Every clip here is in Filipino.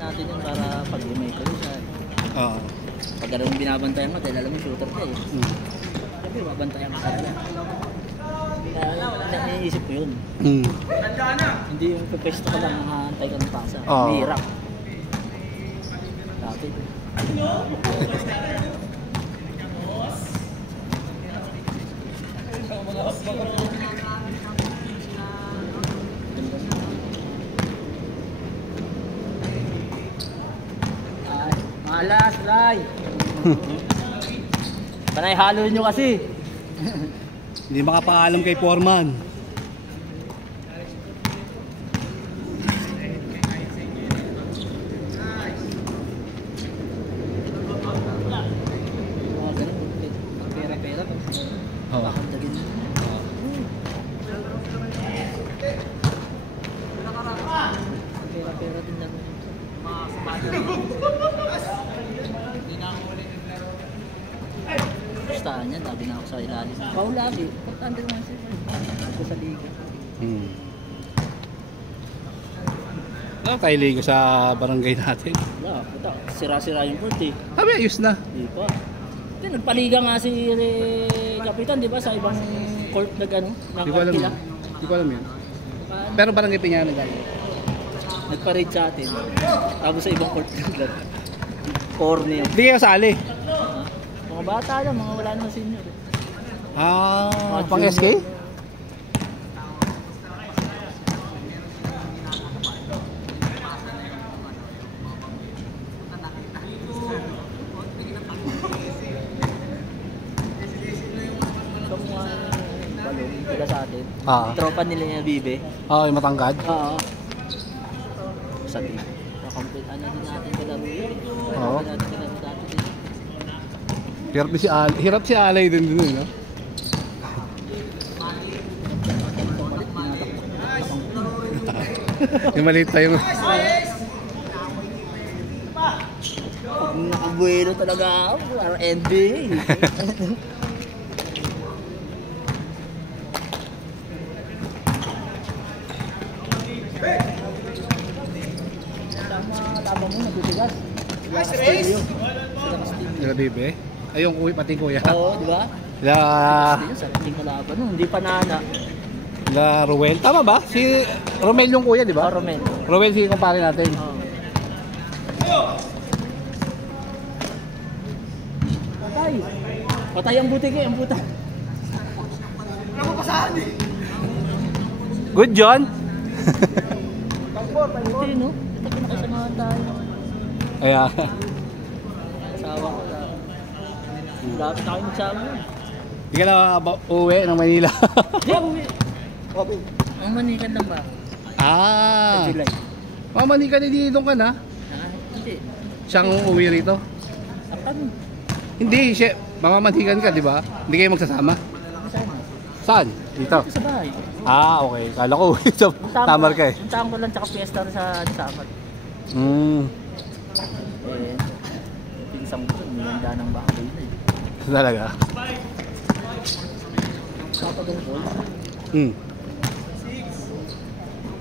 natin yun para pag may ko siya. Oo. Pag alam mo binabantayan mo, dahil alam mo shooter ka eh. Sabi, babantayan ka talaga. Naiisip ko yun. Hindi yung pepesto ka lang, nakahantay ka ng pasa. Mahirap. Dati ito. Malas, Ray! Panay halo nyo kasi. Hindi makapaalam kay Foreman. Pera-pera. Oo. Pera-pera din lang. Gustahan niya, lagi na ako sa ilalim. Paul lagi, importante naman siya. Ako sa liga. Wala tayo ligo sa barangay natin. Wala, puta, sira-sira yung court eh. Sabi, ayos na. Di pa. Hindi, nagpaliga nga si Kapitan, di ba, sa ibang court na gano'n? Di ko alam yun. Di ko alam yun. Pero barangay Piñana dahil. Nagpa-raid sa atin. Tapos sa ibang court na gano'n. Corner. Hindi kayo sali. Mga bata lang, mga wala naman senior. Pang SK? Sila sa atin. Tropa nila niya Bibe. Yung matangkad? Oo. Sa team. Na-complete ano din natin kalaro yun. Oo. Hirap si Alay din no? Yung maliit tayo. Nakabuelo talaga ako. Parang NBA. Tama mo, nagtitigas. Nice race! Sila Bibe? Ay, yung kuya, pati kuya. Oo, di ba? Sila kalaban nun, hindi pa nana. La Ruel. Tama ba? Si Romel yung kuya, di ba? Romel. Romel si kumpare natin. Patay. Patay ang buti kayo, ang puta. Wala mo pasahan eh. Good, John. Buti, no? Ito pinakasamahan tayo. Ayan. Asawa ko lang. Lapit na kayo magsama. Hindi ka na uwi ng Manila. Hindi, uwi. Ang manikan lang ba? Sa July. Mamanikan hindi doon ka na. Hindi. Siyang uwi rito. Apan. Hindi, mamamanikan ka, di ba? Hindi kayo magsasama. Saan? Dito? Sa bahay. Okay. Kala ko uwi sa Tamar ka eh. Puntahan ko lang tsaka fiesta sa Samar. Pinsang ko, nilanda ng bahay na eh. Talaga? Kapag ang call?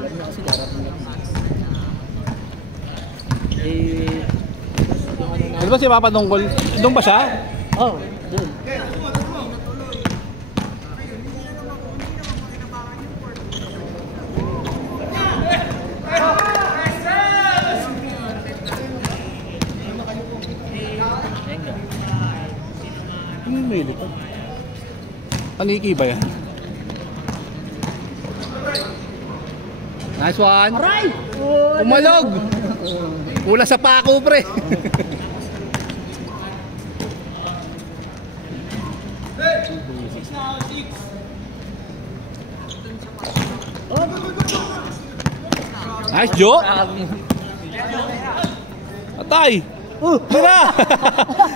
Alam niya kasi darating lang. Yung ano na... Ano ba si Papa Donggol? Doon ba siya? Oo, doon. May ito. Paniki ba yan? Nice one! Aray! Umalog! Pula sa pako, pre! Nice, Joe! Atay! Mira!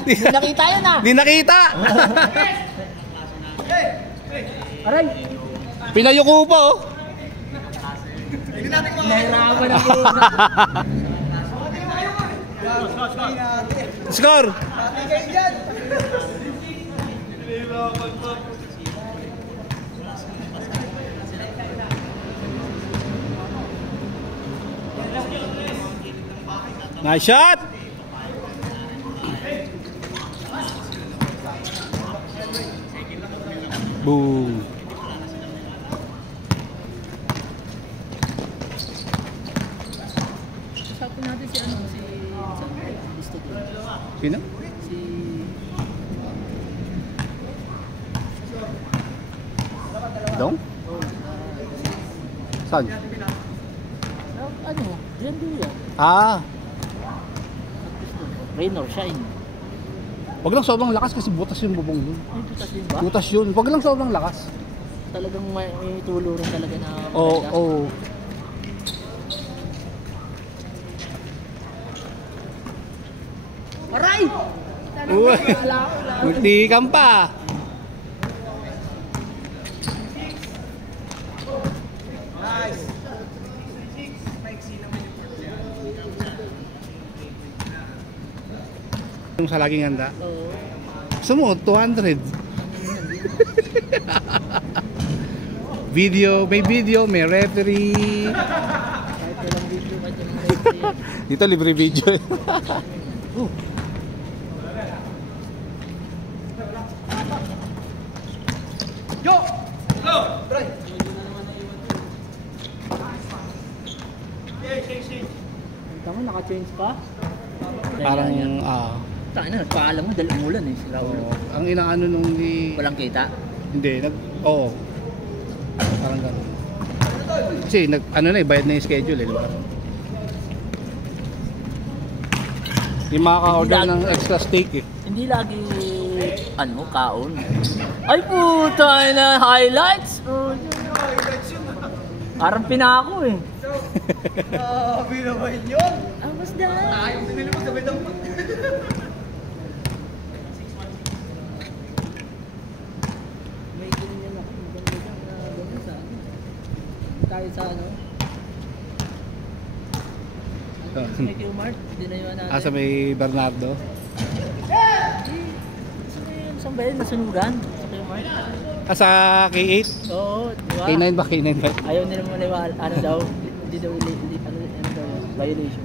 Di nakita yun ah! Di nakita! Aray! Pinayuko po! Nahirapan na po! Score! Nice shot! Boom! Usapin natin si ano, si gusto ko. Sino? Si Dong? Saan? ano, Diyan Duya. Ah! Rain or shine. Wag lang sobrang lakas kasi butas yung bubong yun. Ay, butas din ba? Butas yun. Wag lang sobrang lakas. Talagang may tulo rin talaga na Oo, maganda. oo. Aray! Uy! Magtikan pa! Yung sa laging handa. Oo. Gusto mo, 200. Video, may referee. Kahit walang video, kahit walang referee. Dito libre video. Tama, naka-change ka? Parang Tayo na, nagpaalam mo dahil umulan eh, si Raul. ang inaano nung ni Walang kita. hindi parang gano'n. Kasi ano na bayad na yung schedule eh, di ba? Hindi makaka-order Hindi ng lagi. extra steak eh. Hindi lagi, kaon. Ay puta na, highlights! Oh, parang pinako eh. Grabe naman yun! I was done. Ayong pinili mo sabay ng May ganyan ako, magandang ganyan sa ano. Tayo sa ano. May Q-Mart, hindi na yun natin. Sa may Bernardo. Saan ba yun? Nasunugan? Sa Q-Mart? Sa K8? Oo, di ba? K9 ba? K9 ba? Ayaw nila maniwala, ano daw, hindi daw, ano daw, violation.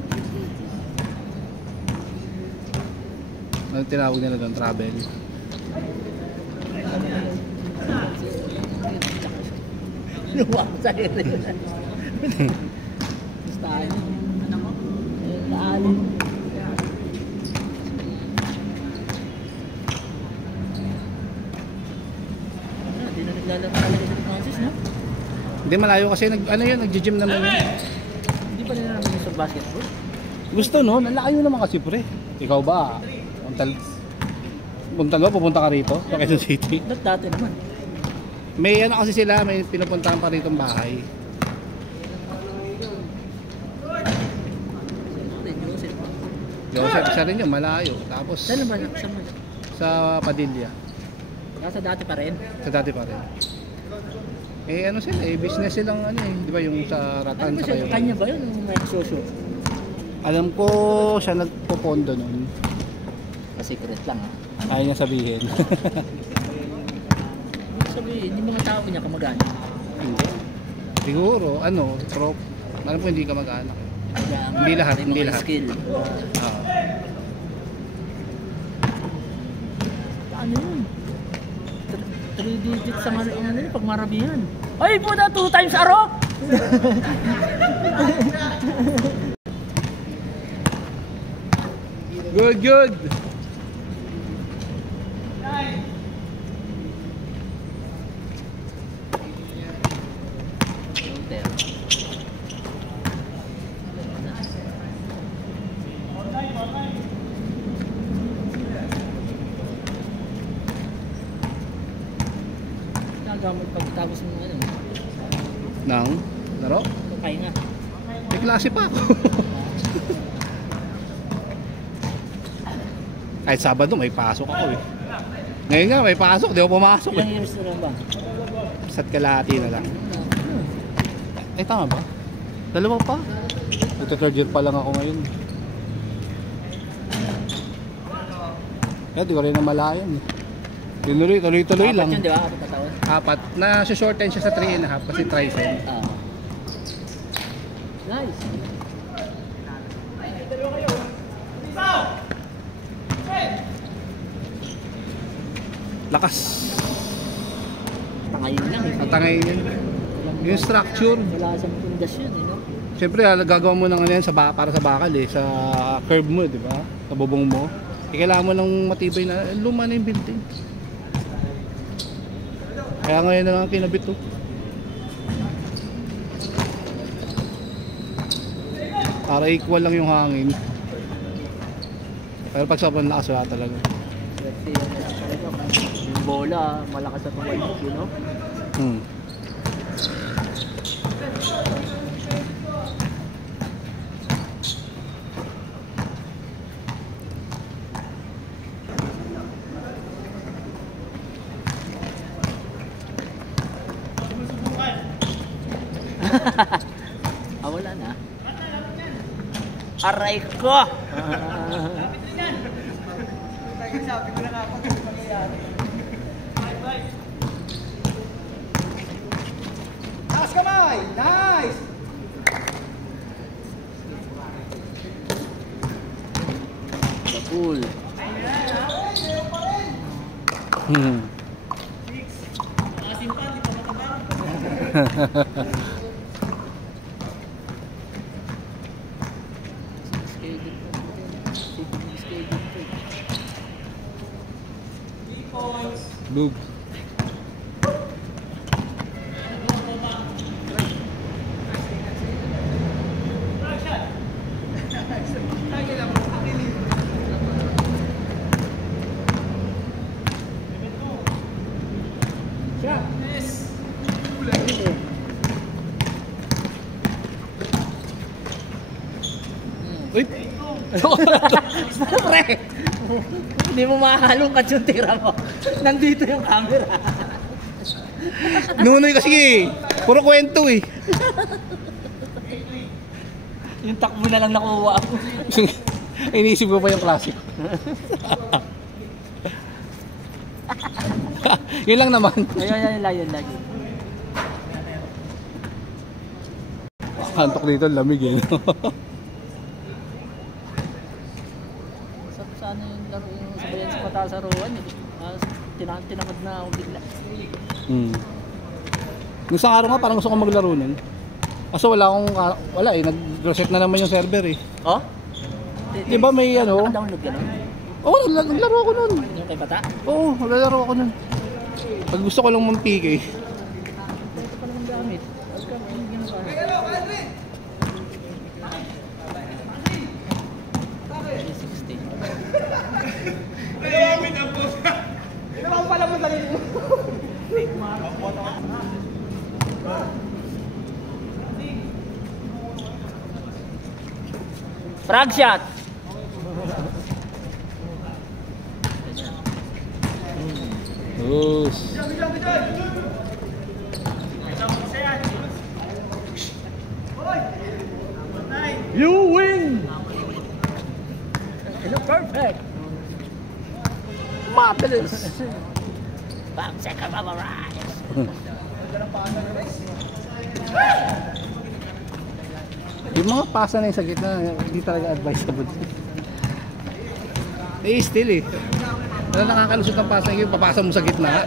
Ano tinawag nila doon? Travel? Luwa ko sa ere. Basta ano, ano mo? Kaalin. Hindi na naglalaro talaga si Francis, no? Hindi malayo kasi nag-gym naman yun. Hindi pa nila naman yung sa basketball. Gusto no? Nalayo naman kasi pre. Ikaw ba? Punta ba? Pupunta ka rito? Sa Quezon City? Ba't dati naman? May ano kasi sila, may pinupuntahan pa rito bahay. Joseph. Joseph, isa rin yun, malayo. Tapos Saan ba? Saan ba? sa Padilla. Nasa dati pa rin. Sa dati pa rin. Eh ano sila, business silang ano eh. Di ba yung sa Ano Ratan ba sa siya? kayo? Kanya ba yun? Yung may exosyo? Alam ko siya nagpopondo nun. Secret lang ha. Ayaw niya sabihin. Sabihin, yung mga tao niya kamag-anak. Hindi. Siguro, pro. Alam ko hindi ka mag-anak. Hindi lahat, May hindi mga lahat. skill. Ano yun? 3 digits ang ano yun, pag maramihan. Ay puta, 2 times arok! Good. Nagamit pagkatapos mo ano, Nang laro? pahinga. May klase pa ako. Kahit Sabado may pasok ako eh. Ngayon nga may pasok, di ako pumasok Ilang eh. years na lang ba? Isa't kalahati na lang. Eh tama ba? Dalawa pa? Ito third year pa lang ako ngayon. Kaya di ko rin na malayan eh. Tuloy-tuloy lang. Apat yun, di ba? 4 na taon. 4. Na shorten siya sa 3.5 kasi tricep. Nice. Lakas. Tangayin lang eh. Natangayin yan. Yung structure. Wala siyang pundasyon eh, no? Siyempre, gagawa mo ng ano yan para sa bakal eh. Sa curve mo, di ba? Sa bubong mo. Kailangan mo ng matibay na luma na yung building. Kaya ngayon na lang kinabit to. Para equal lang yung hangin. Pero pag sobrang lakas wala talaga. Yung bola, malakas na tumalbog, you know? Wala na. Aray ko! Sabi ko na nga kung ano mangyayari. Taas kamay! Nice! Cool. Boog. Uy! Pre! Hindi mo mahalongkat yung tira mo. Nandito yung camera. Nunoy kasi eh. Puro kwento eh. Yung takbo na lang nakuha ako. Iniisip ko pa yung classic. Yun lang naman. Ayun lagi. Kantok dito, lamig eh. Sana yung laro yung sabayan sa mataas sa ruwan eh. Tinamad na ako bigla. Nung isang araw nga parang gusto ko maglaro nun. Kaso wala eh, nag-reset na naman yung server eh. Oh? Di ba may ano? Naka-download ka nun? Oo, naglaro ako nun. Yung kay Bata? Oo, naglalaro ako nun. Pag gusto ko lang mag-PK. Ito pa naman gamit. Huwag ka ginagawa. Ano bang pala mo dali mo? Frag shot! Yes. You win! Hello, perfect! Marvelous! Bang second of a rise! Yung mga pasa na yung sa gitna, hindi talaga advisable. Eh, still eh. Wala nakakalusot ng pasa yung papasa mo sa gitna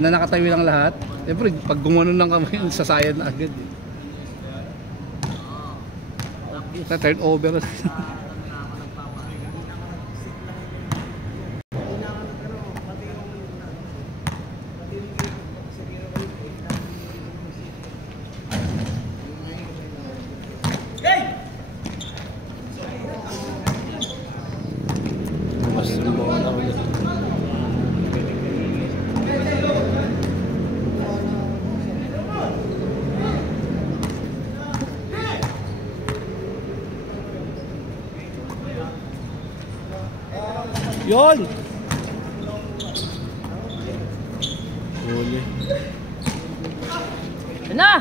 na nakatayo lang lahat. Siyempre, pag gumanon lang kami, sasayad na agad eh. Na turn over. Mas bola ulit. Yon. Huli. Yan na!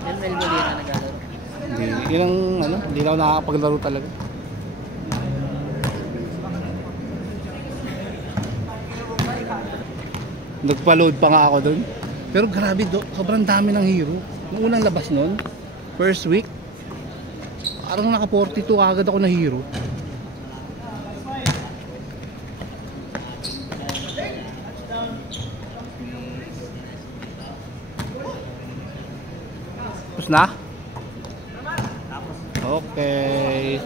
Mel Molina naglalaro. Hindi, yun ang ano, hindi na ako nakakapaglaro talaga. Nagpa-load pa nga ako doon. Pero grabe sobrang dami ng hero. Nung unang labas nun, first week, parang naka 42 agad ako na hero. Tapos na? Okay.